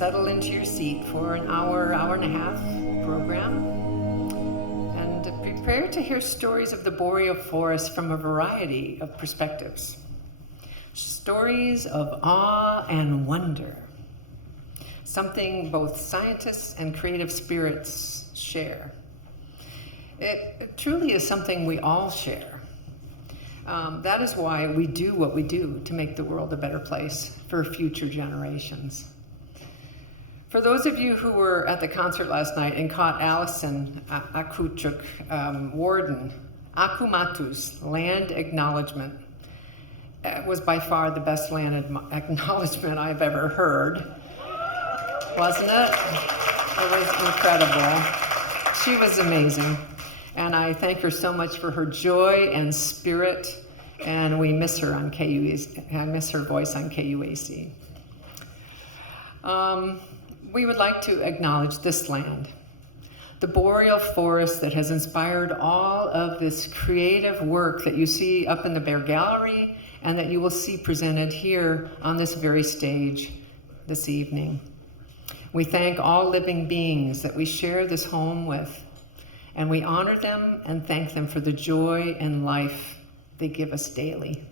settle into your seat for an hour and a half program, and prepare to hear stories of the Boreal forest from a variety of perspectives. Stories of awe and wonder, something both scientists and creative spirits share. It truly is something we all share. That is why we do what we do, to make the world a better place for future generations. For those of you who were at the concert last night and caught Allison Akuchuk, Warden, Akumatu's land acknowledgement, was by far the best land acknowledgement I've ever heard. Wasn't it? It was incredible. She was amazing. And I thank her so much for her joy and spirit, and we miss her on KUAC. I miss her voice on KUAC. We would like to acknowledge this land, the Boreal forest that has inspired all of this creative work that you see up in the Bear Gallery and that you will see presented here on this very stage this evening. We thank all living beings that we share this home with, and we honor them and thank them for the joy and life they give us daily.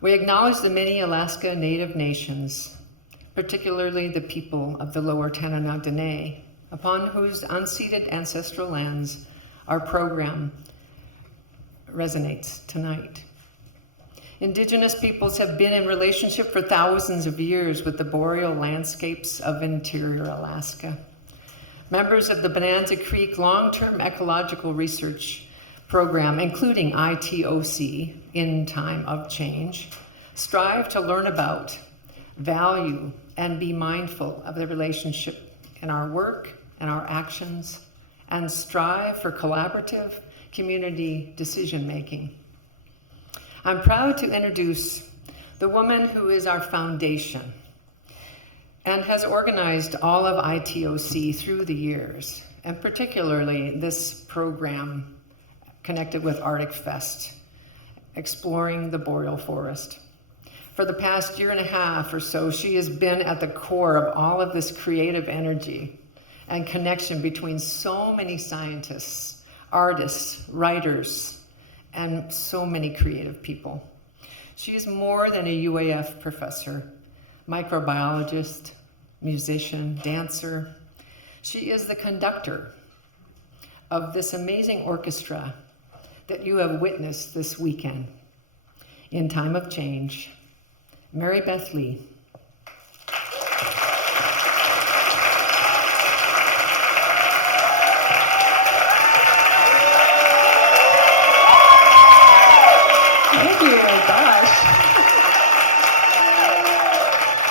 We acknowledge the many Alaska Native nations, particularly the people of the Lower Tanana Dene, upon whose unceded ancestral lands our program resonates tonight. Indigenous peoples have been in relationship for thousands of years with the boreal landscapes of interior Alaska. Members of the Bonanza Creek Long-Term Ecological Research Program, including ITOC, In Time of Change, strive to learn about, value, and be mindful of the relationship in our work and our actions, and strive for collaborative community decision-making. I'm proud to introduce the woman who is our foundation and has organized all of ITOC through the years, and particularly this program connected with Arctic Fest, exploring the Boreal forest. For the past year and a half or so, she has been at the core of all of this creative energy and connection between so many scientists, artists, writers, and so many creative people. She is more than a UAF professor, microbiologist, musician, dancer. She is the conductor of this amazing orchestra that you have witnessed this weekend. In Time of Change, Beth Leigh.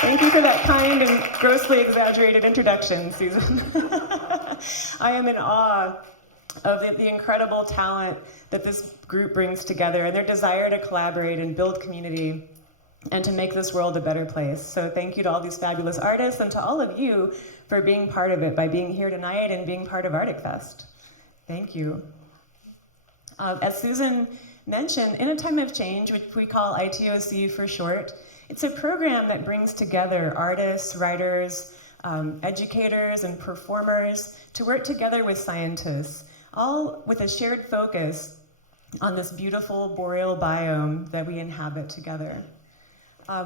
Thank you for that kind and grossly exaggerated introduction, Susan. I am in awe of the incredible talent that this group brings together and their desire to collaborate and build community and to make this world a better place. So thank you to all these fabulous artists and to all of you for being part of it by being here tonight and being part of Arctic Fest. Thank you. As Susan mentioned, In a Time of Change, which we call ITOC for short, it's a program that brings together artists, writers, educators, and performers to work together with scientists, all with a shared focus on this beautiful boreal biome that we inhabit together.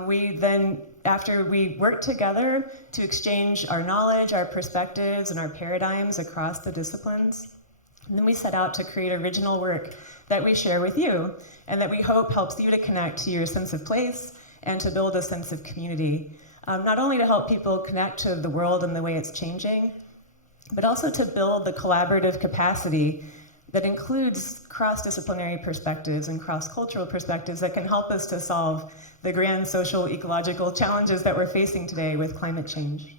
We then, after we work together to exchange our knowledge, our perspectives, and our paradigms across the disciplines, and then we set out to create original work that we share with you and that we hope helps you to connect to your sense of place and to build a sense of community, not only to help people connect to the world and the way it's changing, but also to build the collaborative capacity that includes cross-disciplinary perspectives and cross-cultural perspectives that can help us to solve the grand social ecological challenges that we're facing today with climate change.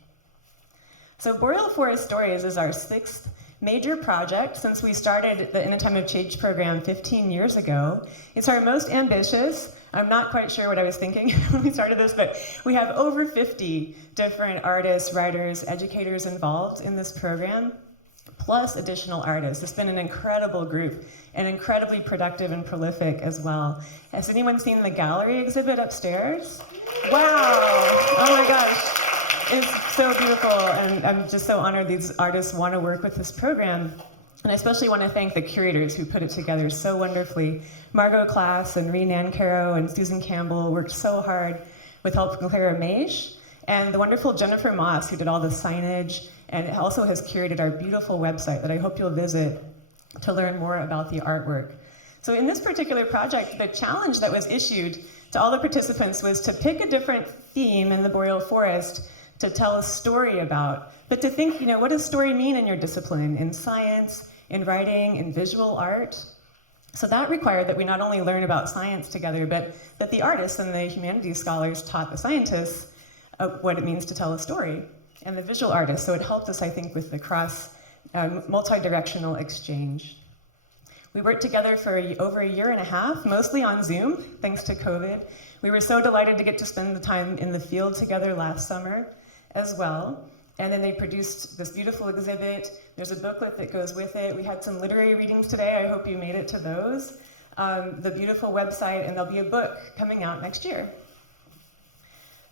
So Boreal Forest Stories is our 6th major project since we started the In a Time of Change program 15 years ago. It's our most ambitious. I'm not quite sure what I was thinking when we started this, but we have over 50 different artists, writers, educators involved in this program, plus additional artists. It's been an incredible group and incredibly productive and prolific as well. Has anyone seen the gallery exhibit upstairs? Wow, oh my gosh. It's so beautiful, and I'm just so honored these artists want to work with this program. And I especially want to thank the curators who put it together so wonderfully. Margot Klass and Ree Nancaro and Susan Campbell worked so hard with help from Clara Maish, and the wonderful Jennifer Moss, who did all the signage and also has curated our beautiful website that I hope you'll visit to learn more about the artwork. So in this particular project, the challenge that was issued to all the participants was to pick a different theme in the boreal forest to tell a story about, but to think, what does story mean in your discipline, in science, in writing, in visual art? So that required that we not only learn about science together, but that the artists and the humanities scholars taught the scientists what it means to tell a story, and the visual artists. So it helped us, I think, with the multi-directional exchange. We worked together for over a year and a half, mostly on Zoom, thanks to COVID. We were so delighted to get to spend the time in the field together last summer as well. And then they produced this beautiful exhibit. There's a booklet that goes with it. We had some literary readings today. I hope you made it to those. The beautiful website, and there'll be a book coming out next year.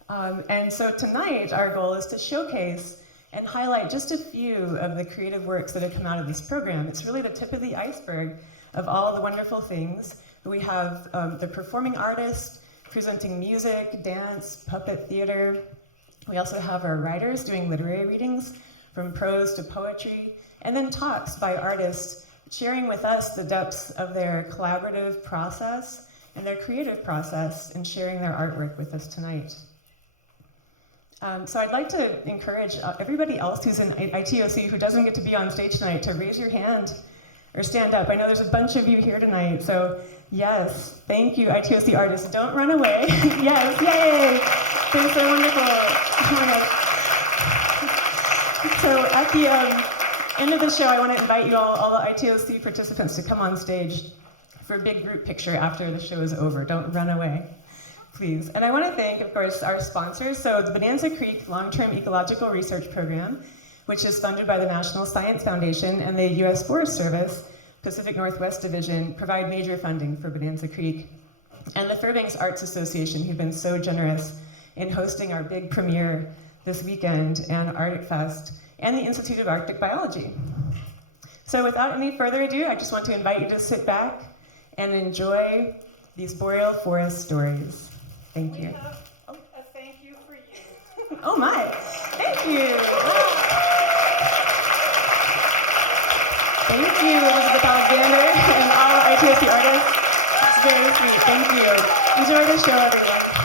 And so tonight, our goal is to showcase and highlight just a few of the creative works that have come out of this program. It's really the tip of the iceberg of all the wonderful things. We have the performing artists presenting music, dance, puppet theater. We also have our writers doing literary readings from prose to poetry, and then talks by artists sharing with us the depths of their collaborative process and their creative process in sharing their artwork with us tonight. So I'd like to encourage everybody else who's in ITOC who doesn't get to be on stage tonight to raise your hand or stand up. I know there's a bunch of you here tonight, so yes, thank you, ITOC artists. Don't run away. Yes, yay! They're so wonderful. So at the end of the show, I want to invite you all the ITOC participants, to come on stage for a big group picture after the show is over. Don't run away, please. And I want to thank, of course, our sponsors. So the Bonanza Creek Long-Term Ecological Research Program, which is funded by the National Science Foundation and the U.S. Forest Service, Pacific Northwest Division, provide major funding for Bonanza Creek. And the Fairbanks Arts Association, who've been so generous in hosting our big premiere this weekend, and Arctic Fest, and the Institute of Arctic Biology. So without any further ado, I just want to invite you to sit back and enjoy these boreal forest stories. Thank you. We have a thank you for you. Oh my, thank you. Thank you, Elizabeth Alexander, and all ITOC artists. It's very sweet, thank you. Enjoy the show, everyone.